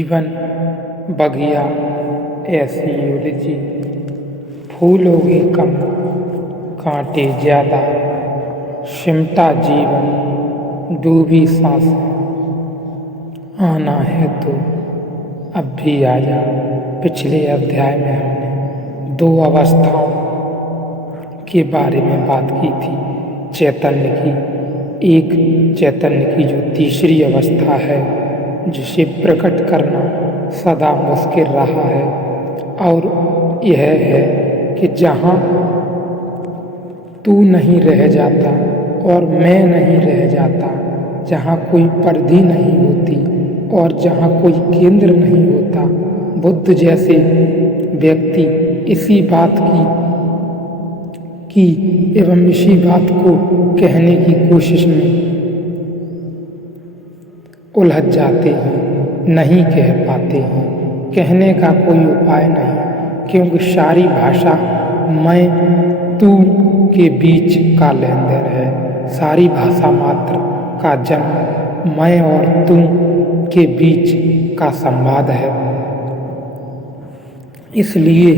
जीवन बगिया ऐसी उलझी, फूलोगे कम कांटे ज्यादा, सिमटा जीवन डूबी सांसें। आना है तो अब भी आजा। पिछले अध्याय में हमने 2 अवस्थाओं के बारे में बात की थी। चैतन्य की, एक चैतन्य की जो तीसरी अवस्था है, जिसे प्रकट करना सदा मुश्किल रहा है, और यह है कि जहाँ तू नहीं रह जाता और मैं नहीं रह जाता, जहाँ कोई परिधि नहीं होती और जहाँ कोई केंद्र नहीं होता। बुद्ध जैसे व्यक्ति इसी बात की एवं इसी बात को कहने की कोशिश में उलझ जाते हैं, नहीं कह पाते हैं। कहने का कोई उपाय नहीं, क्योंकि सारी भाषा मैं तू के बीच का लेन देन है। सारी भाषा मात्र का जन्म मैं और तू के बीच का संवाद है। इसलिए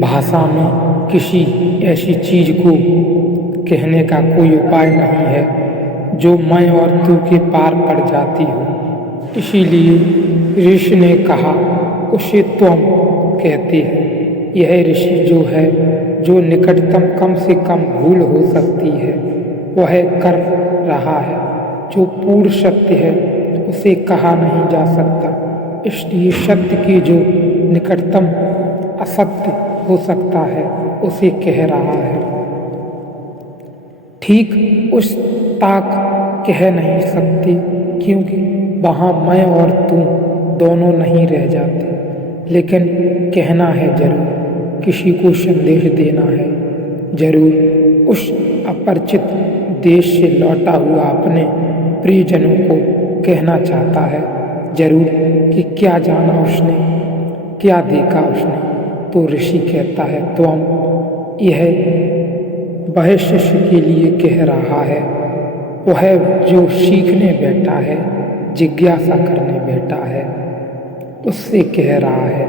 भाषा में किसी ऐसी चीज को कहने का कोई उपाय नहीं है जो मैं और तू के पार पड़ जाती हो। इसीलिए ऋषि ने कहा, उसे त्वम कहते हैं। यह ऋषि जो है, जो निकटतम कम से कम भूल हो सकती है, वह कर रहा है। जो पूर्ण सत्य है, उसे कहा नहीं जा सकता। इसलिए सत्य के जो निकटतम असत्य हो सकता है, उसे कह रहा है। ठीक उस ताक कह नहीं सकते, क्योंकि वहाँ मैं और तू दोनों नहीं रह जाते। लेकिन कहना है जरूर, किसी को संदेश देना है जरूर। उस अपरिचित देश से लौटा हुआ अपने प्रियजनों को कहना चाहता है जरूर कि क्या जाना उसने, क्या देखा उसने। तो ऋषि कहता है, त्वम, यह वह शिष्य के लिए कह रहा है, वह जो सीखने बैठा है, जिज्ञासा करने बैठा है, उससे कह रहा है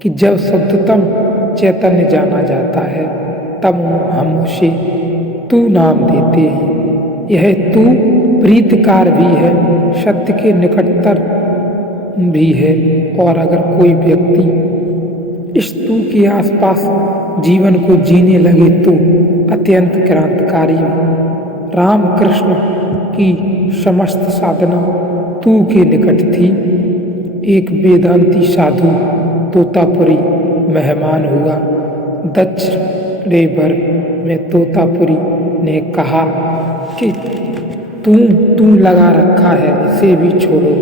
कि जब शुद्धतम चैतन्य जाना जाता है, तब हम उसे तू नाम देते हैं। यह तू प्रीतिकार भी है, सत्य के निकटतर भी है। और अगर कोई व्यक्ति इस तू के आसपास जीवन को जीने लगे तो अत्यंत क्रांतिकारी। राम कृष्ण की समस्त साधना तू के निकट थी। एक वेदांती साधु तोतापुरी मेहमान हुआ। दक्षिणेश्वर में तोतापुरी ने कहा कि तू लगा रखा है, इसे भी छोड़ो,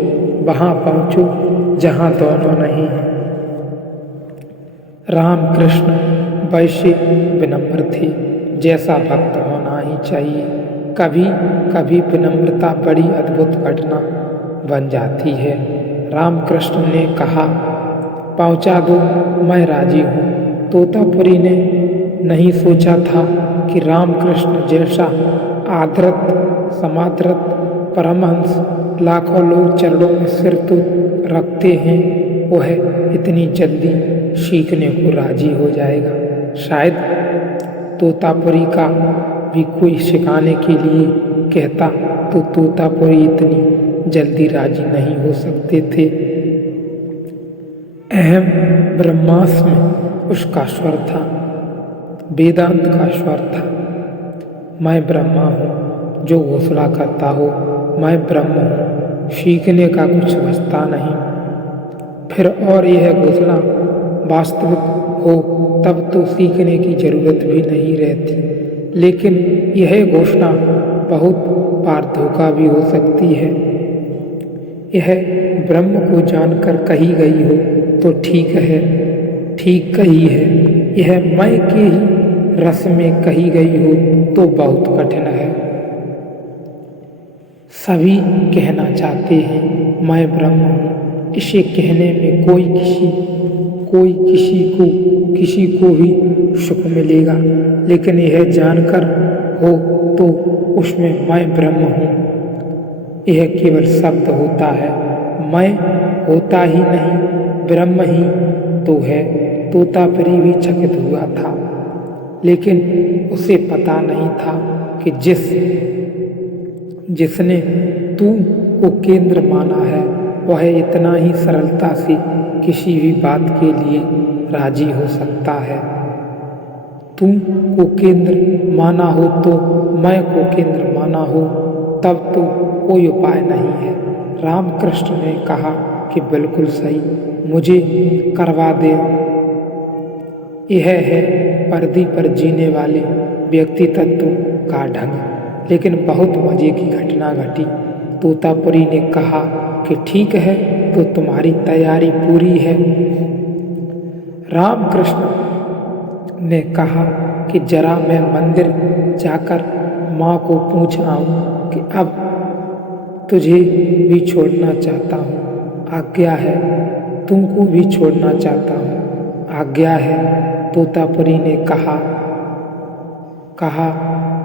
वहां पहुंचो जहां दोनों नहीं हैं। रामकृष्ण वैसे विनम्र थे, जैसा भक्त होना ही चाहिए। कभी कभी विनम्रता बड़ी अद्भुत घटना बन जाती है। रामकृष्ण ने कहा, पहुंचा दो, मैं राजी हूँ। तोतापुरी ने नहीं सोचा था कि रामकृष्ण जैसा आदृत समादृत परमहंस लाखों लोग चरणों में सिर तो रखते हैं, वह इतनी जल्दी सीखने को राजी हो जाएगा। शायद तोतापुरी का भी कोई सिखाने के लिए कहता तो तोतापुरी इतनी जल्दी राजी नहीं हो सकते थे। अहम ब्रह्मास्म में उसका स्वर था, वेदांत का स्वर था। मैं ब्रह्मा हूँ। जो घोषणा करता हो मैं ब्रह्म हूँ, सीखने का कुछ बचता नहीं। फिर और यह घोषणा वास्तविक हो तब तो सीखने की जरूरत भी नहीं रहती। लेकिन यह घोषणा बहुत बार धोखा भी हो सकती है। यह ब्रह्म को जानकर कही गई हो तो ठीक है, ठीक कही है। यह मैं के ही रस में कही गई हो तो बहुत कठिन है। सभी कहना चाहते हैं मैं ब्रह्म हूँ। इसे कहने में किसी को भी सुख मिलेगा, लेकिन यह जानकर हो तो उसमें मैं ब्रह्म हूँ, यह केवल शब्द होता है। मैं होता ही नहीं, ब्रह्म ही तो है। तोतापरी भी चकित हुआ था, लेकिन उसे पता नहीं था कि जिसने तू को केंद्र माना है वह इतना ही सरलता से किसी भी बात के लिए राजी हो सकता है। तू को केंद्र माना हो तो मैं को केंद्र माना हो, तब तो कोई उपाय नहीं है। रामकृष्ण ने कहा कि बिल्कुल सही, मुझे करवा दे। यह है पर्दे पर जीने वाले व्यक्ति तत्व का ढंग। लेकिन बहुत मजे की घटना घटी। तोतापुरी ने कहा कि ठीक है, तो तुम्हारी तैयारी पूरी है। रामकृष्ण ने कहा कि जरा मैं मंदिर जाकर माँ को पूछ आऊं कि अब तुझे भी छोड़ना चाहता हूँ, आज्ञा है। तुमको भी छोड़ना चाहता हूँ, आज्ञा है। तोतापुरी ने कहा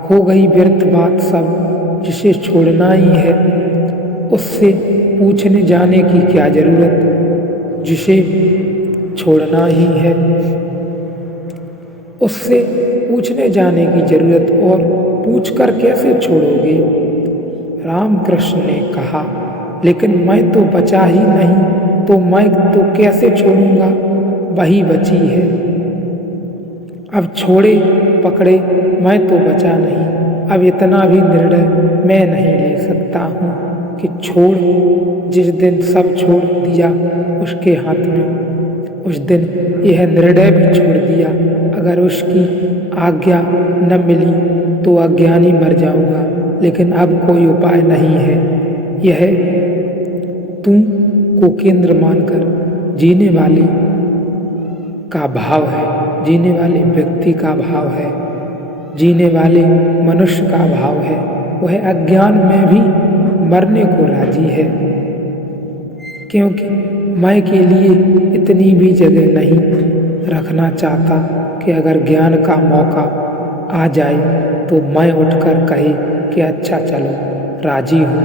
हो गई व्यर्थ बात सब। जिसे छोड़ना ही है उससे पूछने जाने की क्या जरूरत। जिसे छोड़ना ही है उससे पूछने जाने की जरूरत, और पूछकर कैसे छोड़ोगे। रामकृष्ण ने कहा, लेकिन मैं तो बचा ही नहीं, तो मैं तो कैसे छोड़ूंगा, वही बची है। अब छोड़े पकड़े मैं तो बचा नहीं। अब इतना भी निर्णय मैं नहीं ले सकता हूँ कि छोड़। जिस दिन सब छोड़ दिया उसके हाथ में, उस दिन यह निर्णय भी छोड़ दिया। अगर उसकी आज्ञा न मिली तो अज्ञानी मर जाऊंगा, लेकिन अब कोई उपाय नहीं है। यह तुम को केंद्र मानकर जीने वाले का भाव है, जीने वाले व्यक्ति का भाव है, जीने वाले मनुष्य का भाव है। वह अज्ञान में भी मरने को राजी है, क्योंकि मैं के लिए इतनी भी जगह नहीं रखना चाहता कि अगर ज्ञान का मौका आ जाए तो मैं उठकर कहे कि अच्छा चलो, राजी हूँ।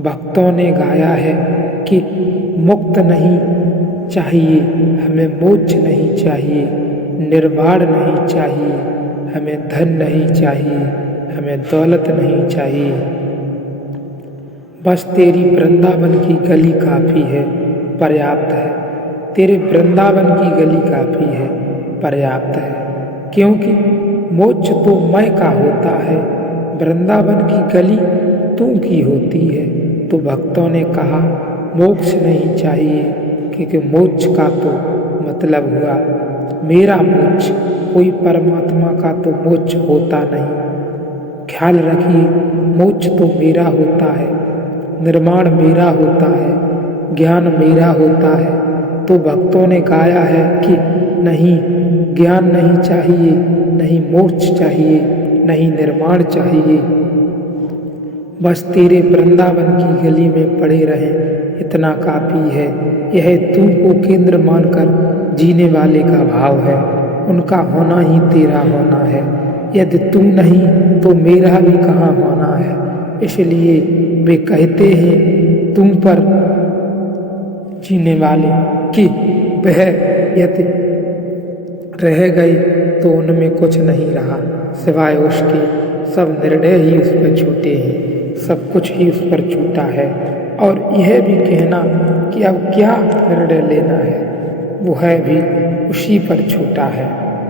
भक्तों ने गाया है कि मुक्त नहीं चाहिए हमें, मोक्ष नहीं चाहिए, निर्वाण नहीं चाहिए हमें, धन नहीं चाहिए हमें, दौलत नहीं चाहिए। बस तेरी वृंदावन की गली काफ़ी है, पर्याप्त है। तेरे वृंदावन की गली काफ़ी है, पर्याप्त है। क्योंकि मोक्ष तो मैं का होता है, वृंदावन की गली तू की होती है। तो भक्तों ने कहा मोक्ष नहीं चाहिए, क्योंकि मोक्ष का तो मतलब हुआ मेरा मोक्ष, कोई परमात्मा का तो मोक्ष होता नहीं। ख्याल रखिए, मोक्ष तो मेरा होता है, निर्माण मेरा होता है, ज्ञान मेरा होता है। तो भक्तों ने गाया है कि नहीं ज्ञान नहीं चाहिए, नहीं मोक्ष चाहिए, नहीं निर्माण चाहिए, बस तेरे वृंदावन की गली में पड़े रहें, इतना काफ़ी है। यह तू को केंद्र मानकर जीने वाले का भाव है। उनका होना ही तेरा होना है। यदि तू नहीं तो मेरा भी कहाँ होना है। इसलिए वे कहते हैं तुम पर जीने वाले कि वह यदि रह गई तो उनमें कुछ नहीं रहा, सिवाय उसके सब निर्णय ही उस पर छूटे हैं, सब कुछ ही उस पर छूटा है। और यह भी कहना कि अब क्या निर्णय लेना है, वो है भी उसी पर छूटा है।